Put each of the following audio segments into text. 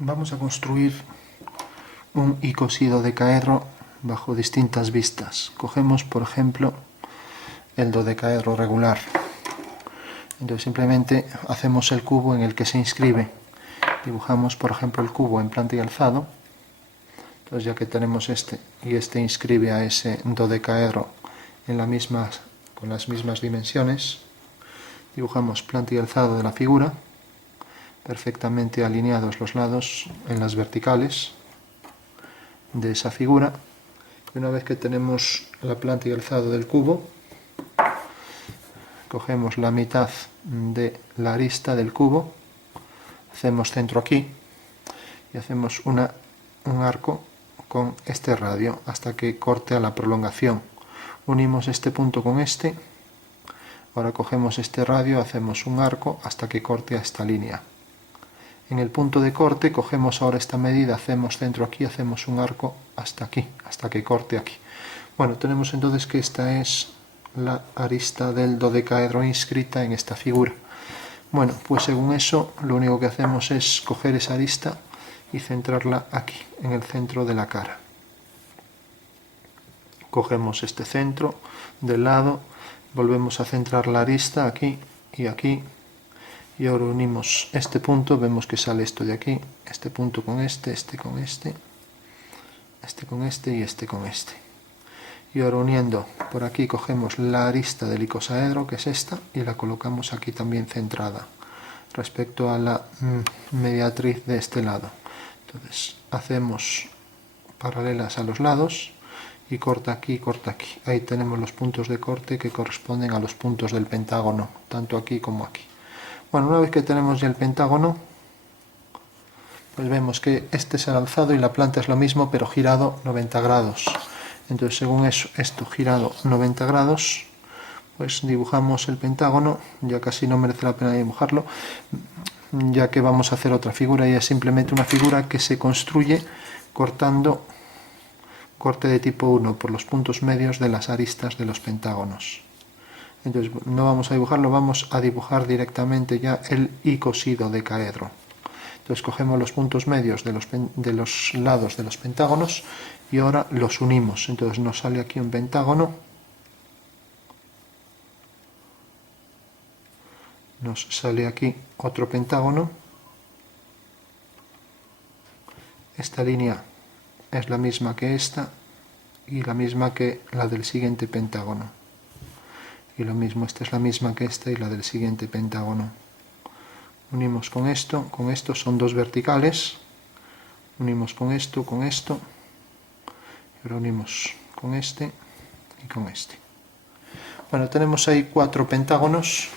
Vamos a construir un icosidodecaedro bajo distintas vistas. Cogemos, por ejemplo, el dodecaedro regular. Entonces simplemente hacemos el cubo en el que se inscribe. Dibujamos, por ejemplo, el cubo en planta y alzado. Entonces, ya que tenemos este y este inscribe a ese dodecaedro con las mismas dimensiones, dibujamos planta y alzado de la figura, perfectamente alineados los lados en las verticales de esa figura. Y una vez que tenemos la planta y alzado del cubo, cogemos la mitad de la arista del cubo, hacemos centro aquí y hacemos un arco con este radio hasta que corte a la prolongación. Unimos este punto con este. Ahora cogemos este radio, hacemos un arco hasta que corte a esta línea. En el punto de corte cogemos ahora esta medida, hacemos centro aquí, hacemos un arco hasta aquí, hasta que corte aquí. Bueno, tenemos entonces que esta es la arista del dodecaedro inscrita en esta figura. Bueno, pues según eso, lo único que hacemos es coger esa arista y centrarla aquí, en el centro de la cara. Cogemos este centro del lado, volvemos a centrar la arista aquí y aquí, y ahora unimos este punto, vemos que sale esto de aquí, este punto con este con este, este con este y este con este. Y ahora uniendo por aquí cogemos la arista del icosaedro, que es esta, y la colocamos aquí también centrada respecto a la mediatriz de este lado. Entonces hacemos paralelas a los lados y corta aquí, corta aquí. Ahí tenemos los puntos de corte que corresponden a los puntos del pentágono, tanto aquí como aquí. Bueno, una vez que tenemos ya el pentágono, pues vemos que este es el alzado y la planta es lo mismo, pero girado 90 grados. Entonces, según eso, esto girado 90 grados, pues dibujamos el pentágono. Ya casi no merece la pena dibujarlo, ya que vamos a hacer otra figura, y es simplemente una figura que se construye cortando corte de tipo 1 por los puntos medios de las aristas de los pentágonos. Entonces no vamos a dibujarlo, vamos a dibujar directamente ya el icosidodecaedro. Entonces cogemos los puntos medios de los lados de los pentágonos y ahora los unimos. Entonces nos sale aquí un pentágono, nos sale aquí otro pentágono. Esta línea es la misma que esta y la misma que la del siguiente pentágono. Y lo mismo, esta es la misma que esta y la del siguiente pentágono. Unimos con esto son dos verticales. Unimos con esto, y ahora unimos con este y con este. Bueno, tenemos ahí cuatro pentágonos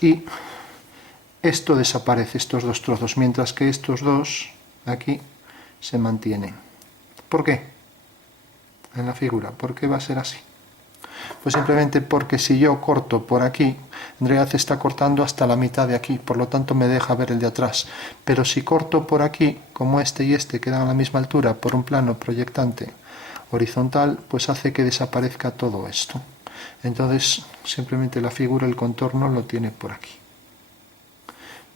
y esto desaparece, estos dos trozos, mientras que estos dos aquí se mantienen. ¿Por qué? En la figura, ¿por qué va a ser así? Pues simplemente porque si yo corto por aquí, en realidad está cortando hasta la mitad de aquí, por lo tanto me deja ver el de atrás. Pero si corto por aquí, como este y este quedan a la misma altura por un plano proyectante horizontal, pues hace que desaparezca todo esto. Entonces simplemente la figura, el contorno lo tiene por aquí.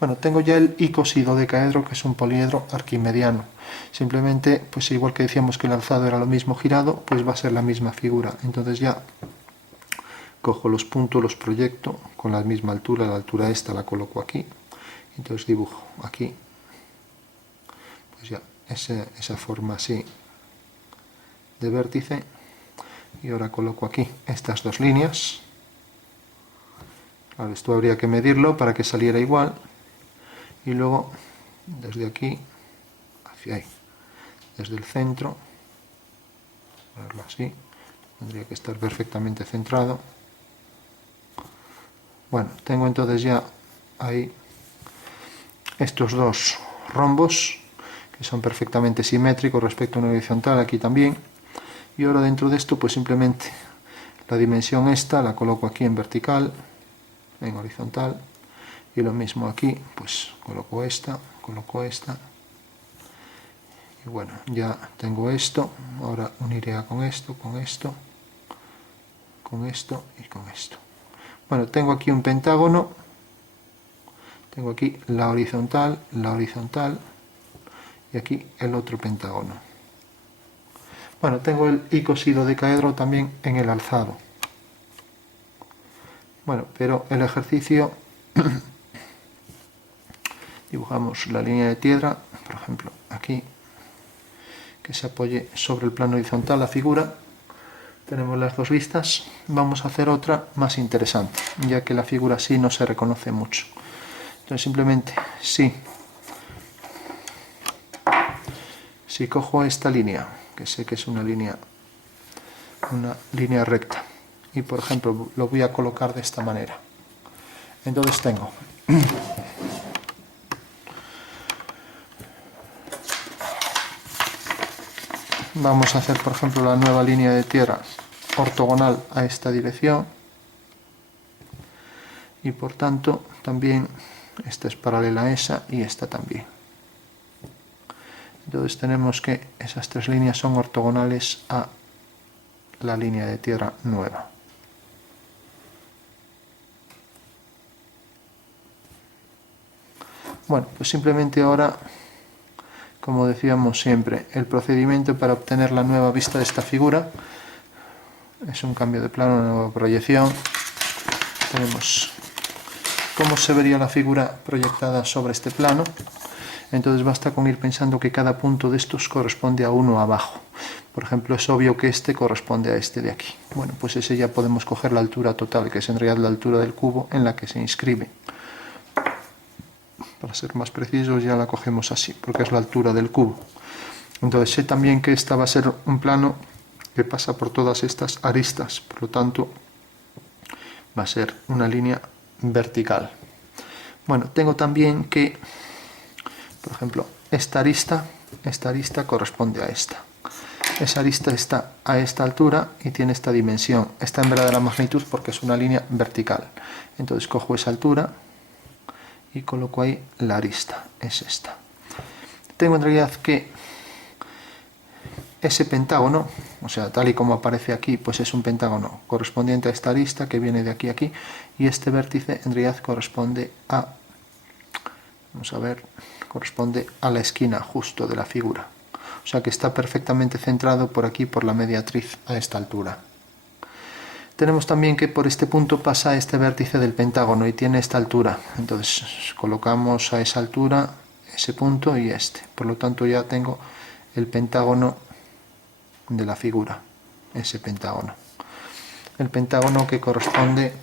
Bueno, tengo ya el icosidodecaedro, que es un poliedro arquimediano. Simplemente, pues igual que decíamos que el alzado era lo mismo girado, pues va a ser la misma figura. Entonces ya cojo los puntos, los proyecto con la misma altura, la altura esta la coloco aquí. Entonces dibujo aquí, pues ya esa forma así de vértice. Y ahora coloco aquí estas dos líneas. Claro, esto habría que medirlo para que saliera igual. Y luego, desde aquí hacia ahí, desde el centro, ponerlo así, tendría que estar perfectamente centrado. Bueno, tengo entonces ya ahí estos dos rombos, que son perfectamente simétricos respecto a una horizontal, aquí también. Y ahora dentro de esto, pues simplemente la dimensión esta la coloco aquí en vertical, en horizontal. Y lo mismo aquí, pues coloco esta, y bueno, ya tengo esto. Ahora uniré con esto, con esto y con esto. Bueno, tengo aquí un pentágono, Tengo aquí la horizontal, y aquí el otro pentágono. Bueno, tengo el icosahedro también en el alzado. Bueno, pero el ejercicio, dibujamos la línea de tierra, por ejemplo, aquí, que se apoye sobre el plano horizontal la figura. Tenemos las dos vistas. Vamos a hacer otra más interesante, ya que la figura así no se reconoce mucho. Entonces simplemente, si cojo esta línea, que sé que es una línea recta, y por ejemplo lo voy a colocar de esta manera, entonces tengo vamos a hacer por ejemplo la nueva línea de tierra ortogonal a esta dirección, y por tanto también esta es paralela a esa y esta también. Entonces tenemos que esas tres líneas son ortogonales a la línea de tierra nueva. Bueno, pues simplemente ahora, como decíamos siempre, el procedimiento para obtener la nueva vista de esta figura es un cambio de plano, una nueva proyección. Tenemos cómo se vería la figura proyectada sobre este plano. Entonces basta con ir pensando que cada punto de estos corresponde a uno abajo. Por ejemplo, es obvio que este corresponde a este de aquí. Bueno, pues ese ya podemos coger la altura total, que es en realidad la altura del cubo en la que se inscribe. Para ser más precisos ya la cogemos así, porque es la altura del cubo. Entonces sé también que esta va a ser un plano que pasa por todas estas aristas, por lo tanto va a ser una línea vertical. Bueno, tengo también que, por ejemplo, esta arista corresponde a esta. Esa arista está a esta altura y tiene esta dimensión. Está en verdadera magnitud porque es una línea vertical. Entonces cojo esa altura y coloco ahí la arista, es esta. Tengo en realidad que ese pentágono, o sea, tal y como aparece aquí, pues es un pentágono correspondiente a esta arista que viene de aquí a aquí, y este vértice en realidad corresponde a, vamos a ver, corresponde a la esquina justo de la figura. O sea que está perfectamente centrado por aquí, por la mediatriz, a esta altura. Tenemos también que por este punto pasa este vértice del pentágono y tiene esta altura. Entonces colocamos a esa altura ese punto y este. Por lo tanto ya tengo el pentágono de la figura, ese pentágono. El pentágono que corresponde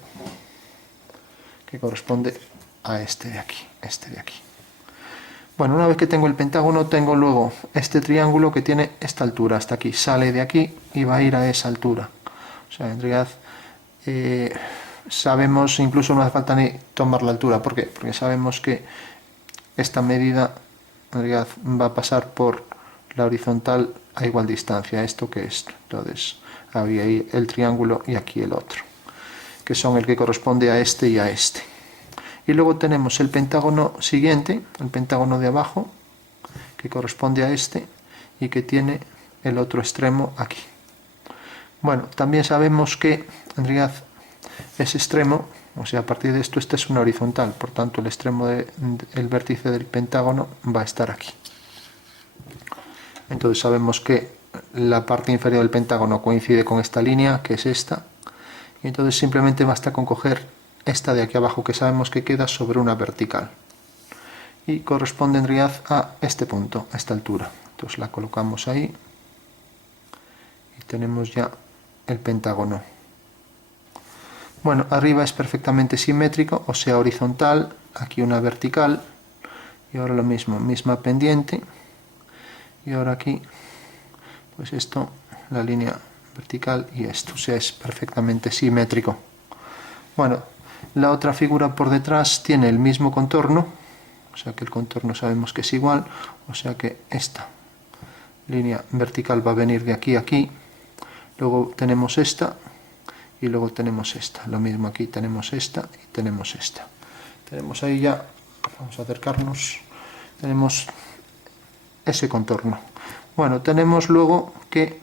a este de aquí, Bueno, una vez que tengo el pentágono, tengo luego este triángulo que tiene esta altura hasta aquí. Sale de aquí y va a ir a esa altura. O sea, en realidad sabemos, incluso no hace falta ni tomar la altura. ¿Por qué? Porque sabemos que esta medida en realidad va a pasar por la horizontal a igual distancia, esto que esto. Entonces había ahí el triángulo y aquí el otro, que son el que corresponde a este y a este. Y luego tenemos el pentágono siguiente, el pentágono de abajo, que corresponde a este y que tiene el otro extremo aquí. Bueno, también sabemos que en realidad ese extremo, o sea, a partir de esto, esta es una horizontal, por tanto el extremo del vértice del pentágono va a estar aquí. Entonces sabemos que la parte inferior del pentágono coincide con esta línea, que es esta, y entonces simplemente basta con coger esta de aquí abajo, que sabemos que queda sobre una vertical y corresponde en realidad a este punto, a esta altura. Entonces la colocamos ahí y tenemos ya el pentágono. Bueno, arriba es perfectamente simétrico, o sea, horizontal, aquí una vertical, y ahora lo mismo, misma pendiente, y ahora aquí, pues esto, la línea vertical y esto, o sea, es perfectamente simétrico. Bueno, la otra figura por detrás tiene el mismo contorno, o sea que el contorno sabemos que es igual, o sea que esta línea vertical va a venir de aquí a aquí, luego tenemos esta y luego tenemos esta, lo mismo aquí tenemos esta y tenemos esta. Tenemos ahí ya, vamos a acercarnos, tenemos ese contorno. Bueno, tenemos luego que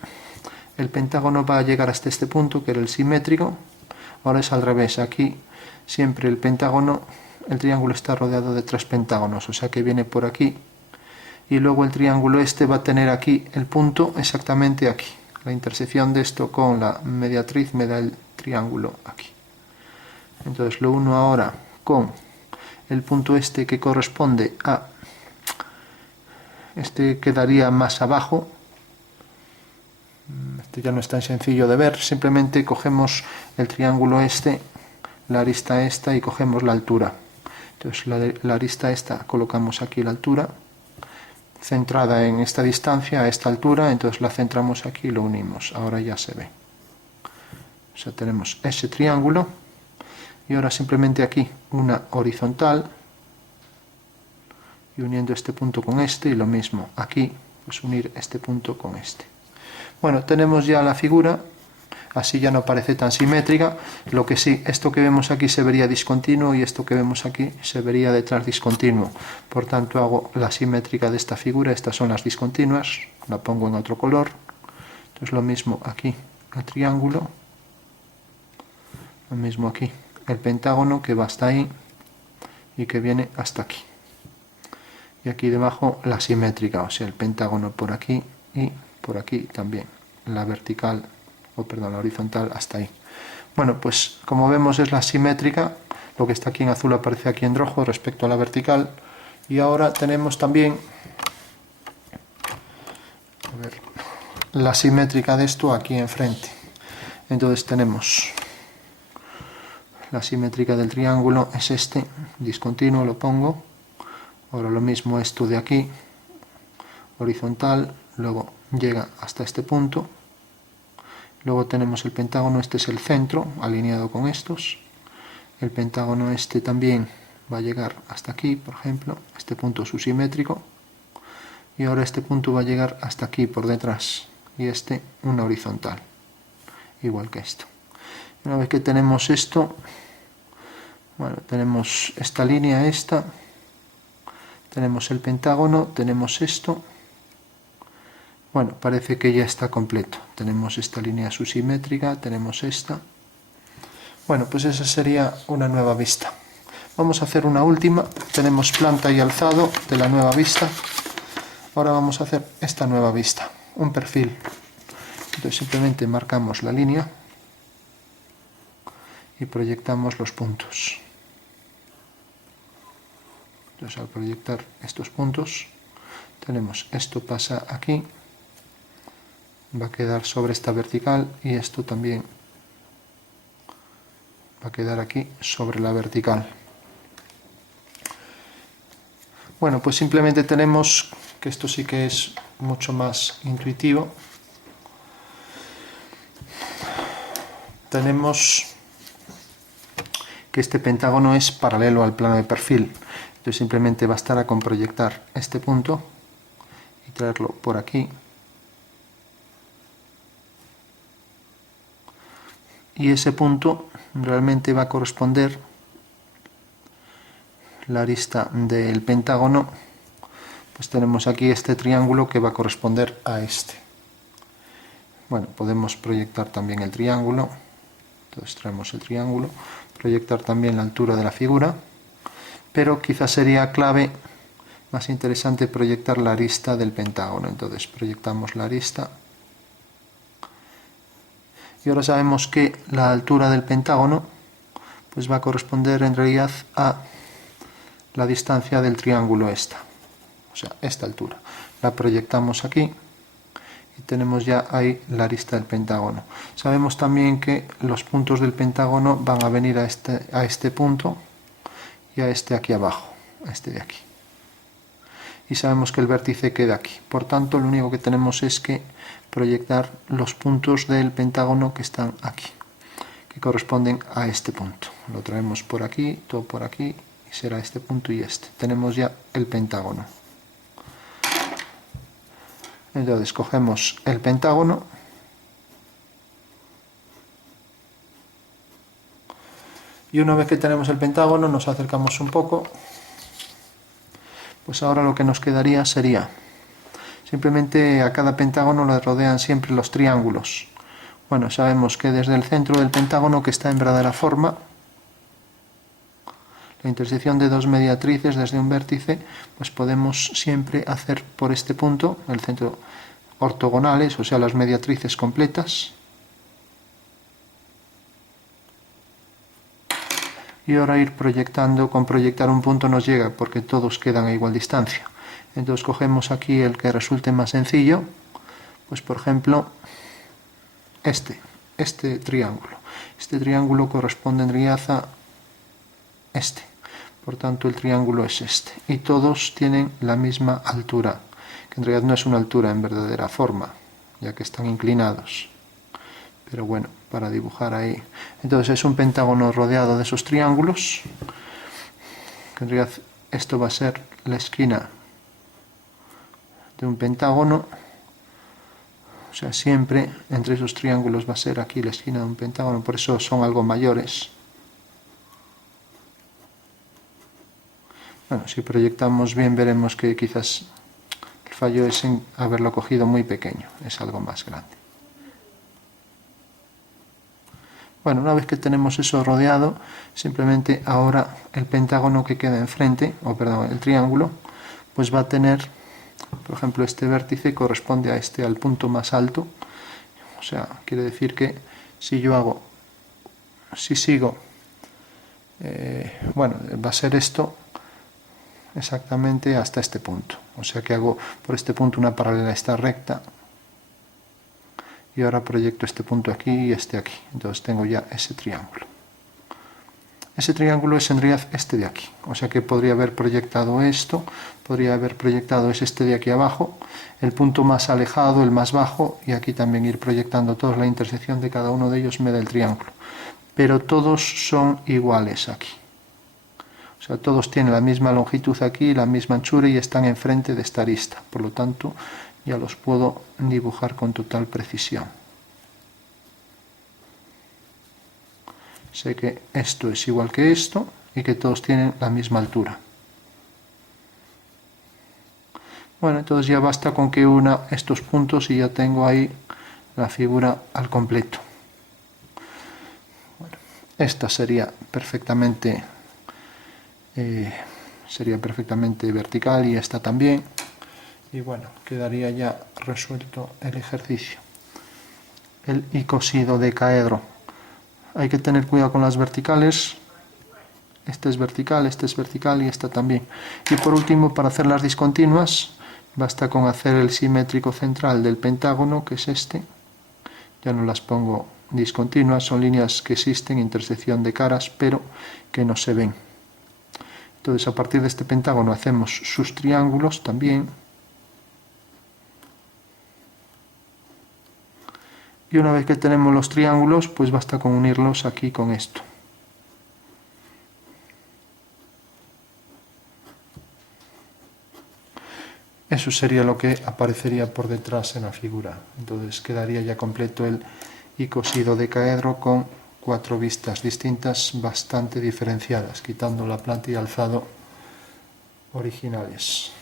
el pentágono va a llegar hasta este punto, que era el simétrico. Ahora es al revés, aquí siempre el pentágono el triángulo está rodeado de 3 pentágonos, o sea que viene por aquí, y luego el triángulo este va a tener aquí el punto exactamente aquí. La intersección de esto con la mediatriz me da el triángulo aquí. Entonces lo uno ahora con el punto este que corresponde a... Este quedaría más abajo. Este ya no es tan sencillo de ver, simplemente cogemos el triángulo este, la arista esta y cogemos la altura. Entonces la arista esta colocamos aquí la altura, centrada en esta distancia, a esta altura, entonces la centramos aquí y lo unimos. Ahora ya se ve. O sea, tenemos ese triángulo y ahora simplemente aquí una horizontal y uniendo este punto con este y lo mismo aquí, pues unir este punto con este. Bueno, tenemos ya la figura, así ya no parece tan simétrica, lo que sí, esto que vemos aquí se vería discontinuo y esto que vemos aquí se vería detrás discontinuo. Por tanto hago la simétrica de esta figura, estas son las discontinuas, la pongo en otro color. Entonces lo mismo aquí, el triángulo, lo mismo aquí, el pentágono que va hasta ahí y que viene hasta aquí. Y aquí debajo la simétrica, o sea, el pentágono por aquí y por aquí también, la vertical, la horizontal hasta ahí. Bueno, pues como vemos es la simétrica, lo que está aquí en azul aparece aquí en rojo respecto a la vertical, y ahora tenemos también la simétrica de esto aquí enfrente. Entonces tenemos la simétrica del triángulo, es este, discontinuo lo pongo, ahora lo mismo esto de aquí, horizontal, luego llega hasta este punto, luego tenemos el pentágono, este es el centro, alineado con estos, el pentágono este también va a llegar hasta aquí, por ejemplo, este punto subsimétrico, y ahora este punto va a llegar hasta aquí por detrás, y este una horizontal, igual que esto. Una vez que tenemos esto, bueno, tenemos esta línea, esta, tenemos el pentágono, tenemos esto. Bueno, parece que ya está completo. Tenemos esta línea subsimétrica, tenemos esta. Bueno, pues esa sería una nueva vista. Vamos a hacer una última. Tenemos planta y alzado de la nueva vista. Ahora vamos a hacer esta nueva vista, un perfil. Entonces simplemente marcamos la línea y proyectamos los puntos. Entonces al proyectar estos puntos, tenemos esto pasa aquí, va a quedar sobre esta vertical y esto también va a quedar aquí sobre la vertical. Bueno, pues simplemente tenemos que esto sí que es mucho más intuitivo. Tenemos que este pentágono es paralelo al plano de perfil. Entonces simplemente bastará con proyectar este punto y traerlo por aquí. Y ese punto realmente va a corresponder la arista del pentágono. Pues tenemos aquí este triángulo que va a corresponder a este. Bueno, podemos proyectar también el triángulo. Entonces traemos el triángulo, proyectar también la altura de la figura, pero quizás sería clave, más interesante, proyectar la arista del pentágono. Entonces proyectamos la arista. Y ahora sabemos que la altura del pentágono pues va a corresponder en realidad a la distancia del triángulo esta, o sea, esta altura. La proyectamos aquí y tenemos ya ahí la arista del pentágono. Sabemos también que los puntos del pentágono van a venir a este punto y a este aquí abajo, a este de aquí. Y sabemos que el vértice queda aquí. Por tanto, lo único que tenemos es que proyectar los puntos del pentágono que están aquí, que corresponden a este punto. Lo traemos por aquí, todo por aquí, y será este punto y este. Tenemos ya el pentágono. Entonces cogemos el pentágono y una vez que tenemos el pentágono nos acercamos un poco. Pues ahora lo que nos quedaría sería, simplemente a cada pentágono le rodean siempre los triángulos. Bueno, sabemos que desde el centro del pentágono, que está en verdadera forma, la intersección de dos mediatrices desde un vértice, pues podemos siempre hacer por este punto, el centro, ortogonales, o sea, las mediatrices completas. Y ahora ir proyectando, con proyectar un punto nos llega porque todos quedan a igual distancia. Entonces cogemos aquí el que resulte más sencillo, pues por ejemplo este triángulo. Este triángulo correspondería a este. Por tanto el triángulo es este. Y todos tienen la misma altura, que en realidad no es una altura en verdadera forma, ya que están inclinados. Pero bueno, para dibujar ahí. Entonces es un pentágono rodeado de esos triángulos, que en realidad esto va a ser la esquina de un pentágono. O sea, siempre entre esos triángulos va a ser aquí la esquina de un pentágono, por eso son algo mayores. Bueno, si proyectamos bien veremos que quizás el fallo es en haberlo cogido muy pequeño, es algo más grande. Bueno, una vez que tenemos eso rodeado, simplemente ahora el pentágono que queda enfrente, o perdón, el triángulo, pues va a tener, por ejemplo, este vértice corresponde a este, al punto más alto. O sea, quiere decir que si yo hago, si sigo, bueno, va a ser esto exactamente hasta este punto. O sea que hago por este punto una paralela a esta recta. Y ahora proyecto este punto aquí y este aquí. Entonces tengo ya ese triángulo. Ese triángulo es en realidad este de aquí. O sea que podría haber proyectado esto, podría haber proyectado este de aquí abajo, el punto más alejado, el más bajo, y aquí también ir proyectando toda la intersección de cada uno de ellos me da el triángulo. Pero todos son iguales aquí. O sea, todos tienen la misma longitud aquí, la misma anchura y están enfrente de esta arista. Por lo tanto, ya los puedo dibujar con total precisión. Sé que esto es igual que esto y que todos tienen la misma altura. Bueno, entonces ya basta con que una estos puntos y ya tengo ahí la figura al completo. Bueno, esta sería perfectamente vertical y esta también. Y bueno, quedaría ya resuelto el ejercicio. El icosído decaedro. Hay que tener cuidado con las verticales. Este es vertical y esta también. Y por último, para hacer las discontinuas, basta con hacer el simétrico central del pentágono, que es este. Ya no las pongo discontinuas, son líneas que existen, intersección de caras, pero que no se ven. Entonces, a partir de este pentágono hacemos sus triángulos también. Y una vez que tenemos los triángulos, pues basta con unirlos aquí con esto. Eso sería lo que aparecería por detrás en la figura. Entonces quedaría ya completo el icosído decaedro con 4 vistas distintas bastante diferenciadas, quitando la planta y alzado originales.